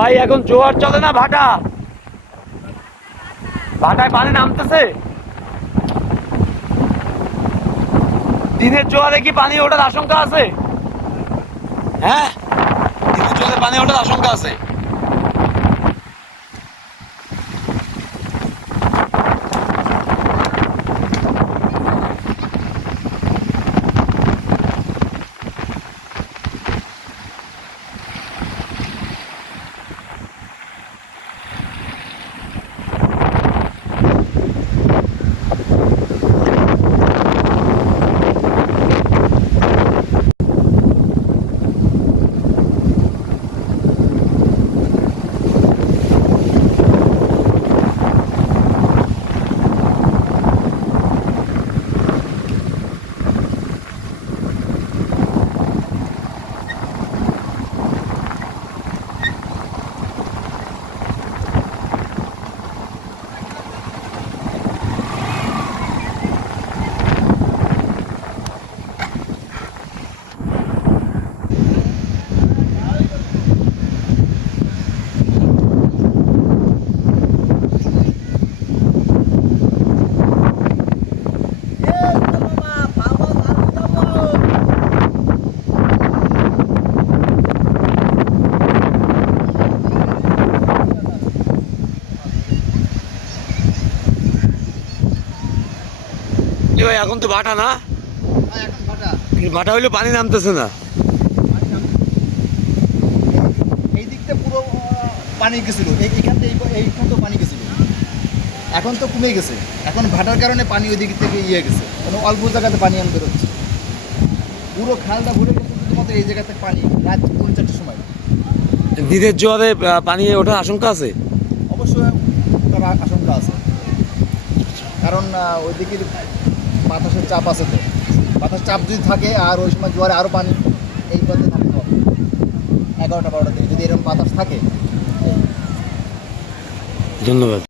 ভাই এখন জোয়ার চলে না, ভাটা ভাটায় পানি নামতেছে। দিনের জোয়ারে কি পানি ওঠার আশঙ্কা আছে? হ্যাঁ, দিনের জোয়ারে পানি ওঠার আশঙ্কা আছে। ভাই এখন তো ভাটা না, ভাটা হইলে পানি নামতেছে না। এই দিকটা পুরো পানি গেছিল, এইখান থেকে এইখান তো পানি গেছিল, এখন তো কমে গেছে। এখন ভাটার কারণে পানি ওই দিক থেকে ইয়ে গেছে, মানে অল্প জায়গাতে পানি আমি বেরোচ্ছে। পুরো খালটা ভরে গেছে শুধুমাত্র এই জায়গাতে পানি রাত 3-4টার সময়। দিনের জোয়ারে পানি ওঠার আশঙ্কা আছে। অবশ্যই তার আশঙ্কা আছে, কারণ ওই দিকে বাতাসের চাপ আছে। তো বাতাসের চাপ যদি থাকে আর ওই সময় জোয়ারে আরও পানি এই পথে থাকতে হবে 11টা 12টা দিকে যদি এরকম বাতাস থাকে। ধন্যবাদ।